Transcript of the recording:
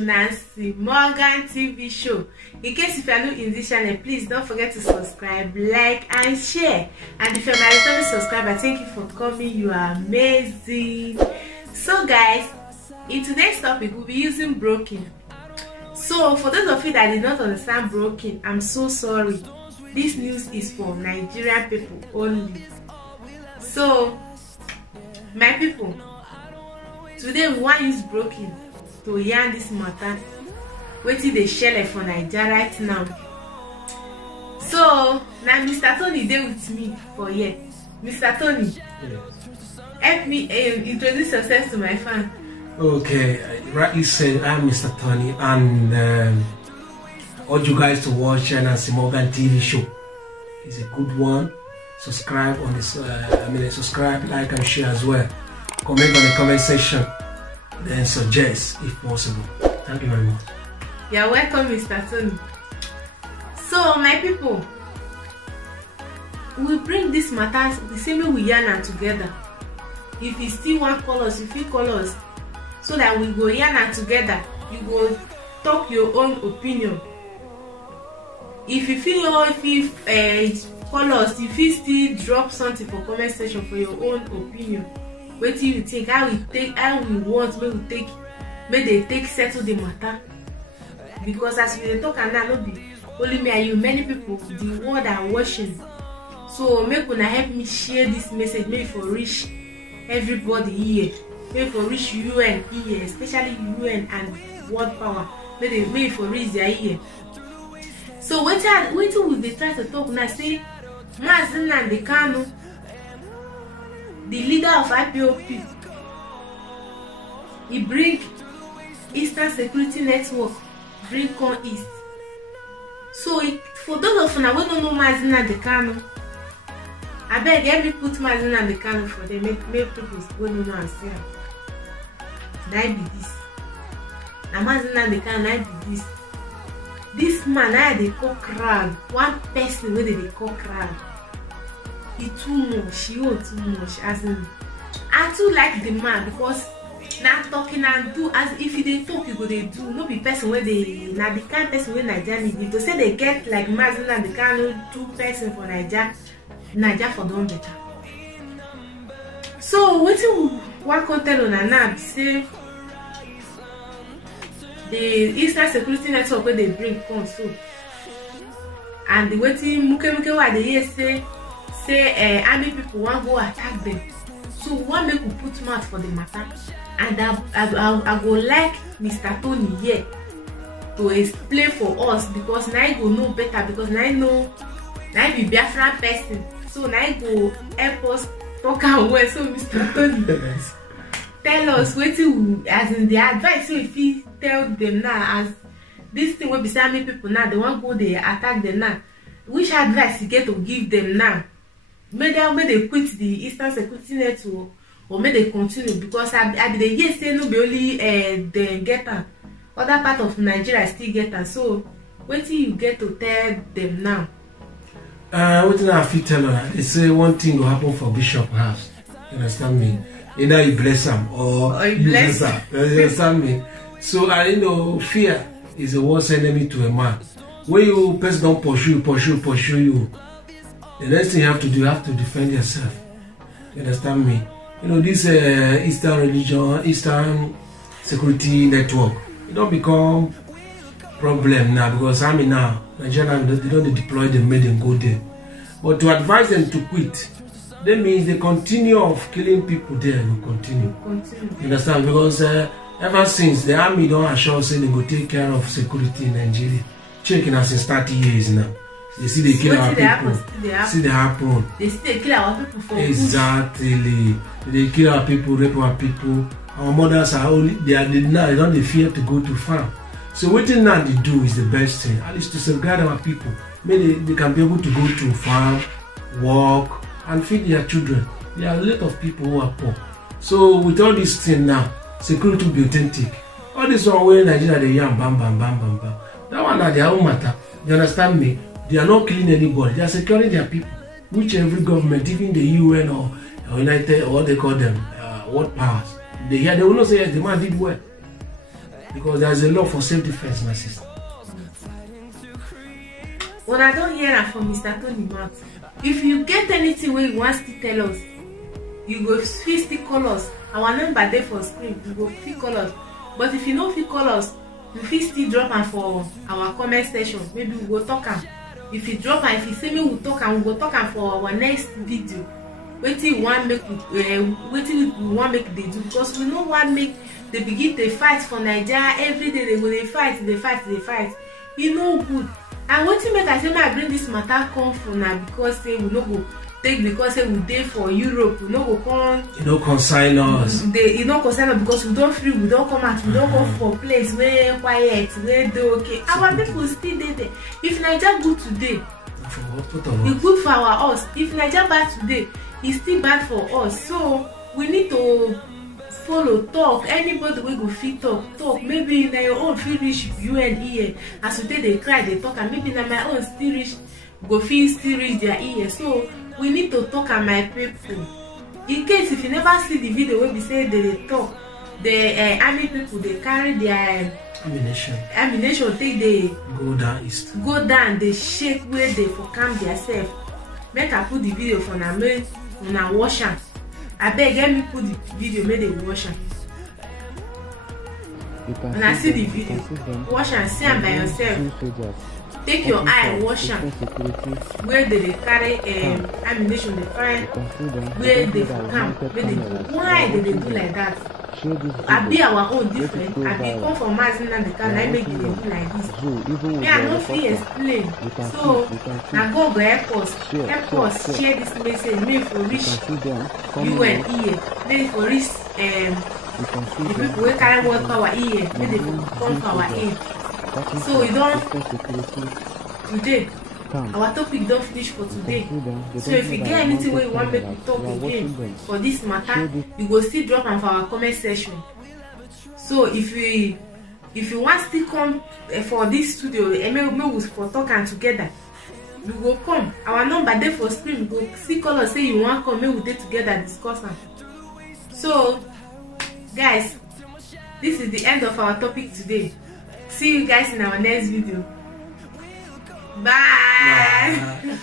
to Nancy Morgan TV show. In case if you are new in this channel, please don't forget to subscribe, like and share. And if you're my returning subscriber, thank you for coming. You are amazing. So guys, in today's topic we'll be using broken. So for those of you that did not understand broken, I'm so sorry. This news is for Nigerian people only. So my people, today we want to use broken to yarn this matter wetin dey shele for Naija right now. So now Mr. Tony dey with me for here. Mr. Tony, yes. Help me introduce yourself to my fan. Okay, rightly said, I'm Mr. Tony, and I want you guys to watch Nancy Morgan TV show. It's a good one. Subscribe on this. Subscribe, like, and share as well. Comment on the comment section, then suggest if possible. Thank you very much. You're welcome, Mr. Tony. So my people, we bring this matter the same way we yarn am together. If you still want call us, if you call us, so that we go yarn am together. You go talk your own opinion. If you feel call us, if you still drop something for comment section for your own opinion. What do you think? How we want may they take settle the matter? Because as we talk and now, not be only me and you, many people the world are watching. So make una help me share this message, maybe for reach everybody here, maybe for reach UN here, especially UN and world power, maybe for reach their ear. So wait till they try to talk now. Say Mazi Nnamdi Kanu, the leader of IPOB, he bring Eastern Security Network, bring come East. So for those of you who don't know Mazi Nnamdi Kanu, I beg every put Mazi Nnamdi Kanu for them, make people go know and see am. That be this. Now Mazi Nnamdi Kanu, that be this. This man, I dey call crowd. One person wey they call crowd. He too much. He too much. As in, I too like the man because now talking and do as if they talk, you go they do. No be person where they now the kind person where Naija need. To say they get like Mazi Nnamdi Kanu 2 person for Naija for don better. So wetin one content on now say. The Eastern Security Network where they bring come so, and the waiting muke why they hear say army people want go attack them. So one make we put mouth for the matter, and I go like Mr. Tony here to explain for us because now I go know better because now I know now I be Biafran person, so now I go help us talk and well. So Mr. Tony, tell us what you as in the advice so if you tell them now as this thing will be army people now they want go they attack them now. Which advice you get to give them now? May they quit the Eastern Security Network or may they continue because I be the year say no be only they get her. Other part of Nigeria still get her. So what do you get to tell them now? What did I feel tell her? They say one thing will happen for Bishop House. You understand me? Either you bless them or you bless her. You understand me? So I know fear is the worst enemy to a man. When you person don't pursue you, the next thing you have to do, you have to defend yourself. You understand me? You know this Eastern religion, Eastern Security Network, it don't become problem now because army now, Nigeria they don't deploy them, make them go there. But to advise them to quit, that means the continue of killing people there will continue. You understand? Because ever since the army don't assure say they go take care of security in Nigeria, checking us since 30 years now. They see they kill our people. See they happen. They see they kill our people for exactly. They kill our people, rape our people. Our mothers are only they don't fear to go to farm. So what they now they do is the best thing. At least to safeguard our people. Maybe they can be able to go to farm, work, and feed their children. There are a lot of people who are poor. So with all this thing now, security will be authentic. All this one where Nigeria they yam bam. That one are their own matter. You understand me? They are not killing anybody. They are securing their people. Which every government, even the UN or United, or what they call them, world powers, they will not say yes, the man did well. because there's a law for self-defense, my sister. When I don't hear that from Mr. Tony mouth, if you get anything where you want to tell us, you go still call us. Our number there for screen, you go still call us. But if you don't fit call us, you fit still drop am for our comment section. Maybe we go talk am. If you drop am, if you say me we talk am, we go talk am for our next video. Wetin we want make they do, because we no want make they begin to fight for Nigeria every day. They go they fight. E no good. And wetin make I say I bring this matter come for now, because say we no go take, because say we dey for Europe, we no go come. You no consign us. You no consign us because we don free, we don come out, we don go for place where quiet, where dey okay. Our people still dey there. If Nigeria good today, e good for our us. If Nigeria bad today, e still bad for us. So we need to follow talk. Anybody wey go fit talk. Maybe na your own fit reach UN ear. As you take dey cry dey talk, and maybe na my own still reach, go fit still reach their ear. So we need to talk at my people. In case if you never see the video wey be say they talk, the army people they carry their ammunition take they go down east, go down, they shake where they for calm themselves. Make I put the video for now, make una wash am. I beg, let me put the video, make they wash am. When I see the video, wash am, see am by yourself. Take your eye, wash am. Where they carry ammunition, they find where they come, where they do. Why they do like that? I be our own different. I be come from Mazina, they can I make it do like this. Me I no fit explain. So now go help us share this message. Make for reach UN ear, make for reach the people who carry word power ear, make they come for our ear. So you don't today. Our topic don't finish for today. So if you get anything where you want me to talk again for this matter, you go still drop them for our comment section. So if you want to come for this studio, we for talking together, we go come. Our number there for screen. Go see call us say you want come, maybe we dey together discuss them. So guys, this is the end of our topic today. See you guys in our next video. Bye.